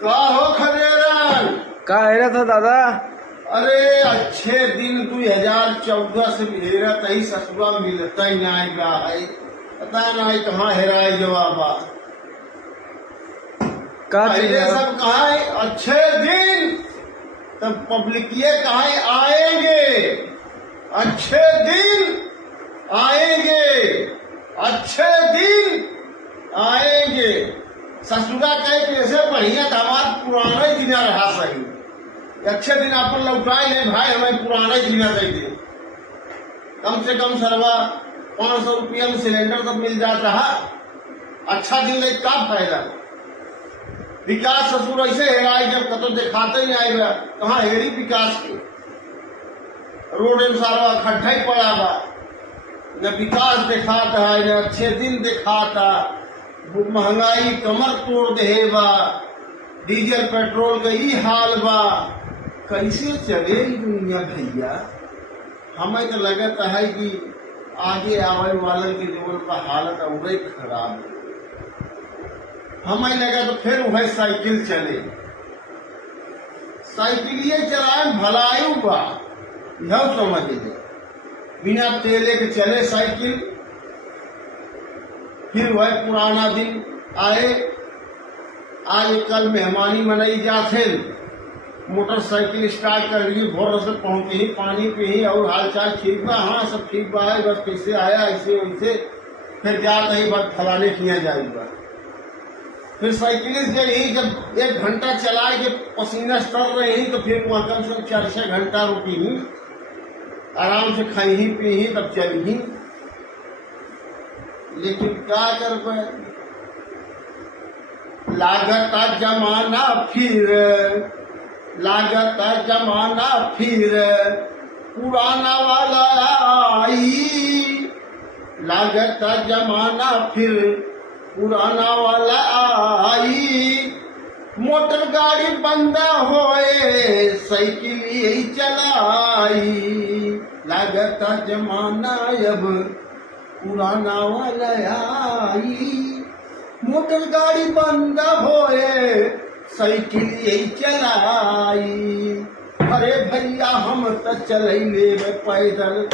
का हो खदेरन? का हेरा था दादा? अरे अच्छे दिन 2014 से हेरत ही ससुरा मिलता ही नहीं बा है, पता नहीं कहाँ हेराए जवाबा। का पहले चाहिए? सब कहा अच्छे दिन, तब पब्लिक ये कहा आएंगे, अच्छे दिन आएंगे, अच्छे दिन आएंगे। ससुरा कहे कि ऐसे बढ़िया था, हमारा पुराना ही दिन रहा सही। अच्छे दिन अपन लौटाए नहीं भाई, हमें पुराना ही जीना चाहिए। कम से कम सरवा 500 रुपया में सिलेंडर तब मिल जाता है। अच्छा दिन ले क्या फायदा? विकास ससुर ऐसे हेराए जब कतो दिखाते ही आएगा, कहाँ हेरी विकास के? रोड में सारा खड्डा ही पड़ा बा, न विकास दिखाता है न अच्छे दिन दिखाता। महंगाई कमर तोड़ दे बा, डीजल पेट्रोल का ही हाल बा। कैसे चले दुनिया भैया? हमें तो लगता है कि आगे आवे वाले के जीवन का हालत और खराब है। हमें लगा तो फिर वह साइकिल चले, साइकिलिए चलाए भलायु बा, यह समझ ले। बिना तेले के चले साइकिल, फिर वह पुराना दिन आए। आज कल मेहमानी मनाई जाते, मोटरसाइकिल स्टार्ट कर ली, भोर से पहुंचे ही पानी पे ही और हालचाल ठीक बा, हाँ सब ठीक बा है, बस कैसे आया ऐसे वैसे। फिर जा रही बात फलाने किया जाएगा। फिर साइकिलिस्ट यही जब 1 घंटा चलाए के पसीना तर रहे ही, तो फिर वहां कम से कम 4-6 घंटा रुकी ही, आराम से खाई ही पी ही तब चली ही। लेकिन क्या कर पाए, लागता जमाना फिर, लागता जमाना फिर पुराना वाला आई, लागता जमाना फिर पुराना वाला आई। मोटर गाड़ी बंद होए, साइकिल यही चलाई, लागता जमाना अब पुराना वाला आई। मोटर गाड़ी बंद होए, साइकिल यही चलाई। अरे भैया हम तो चले पैदल,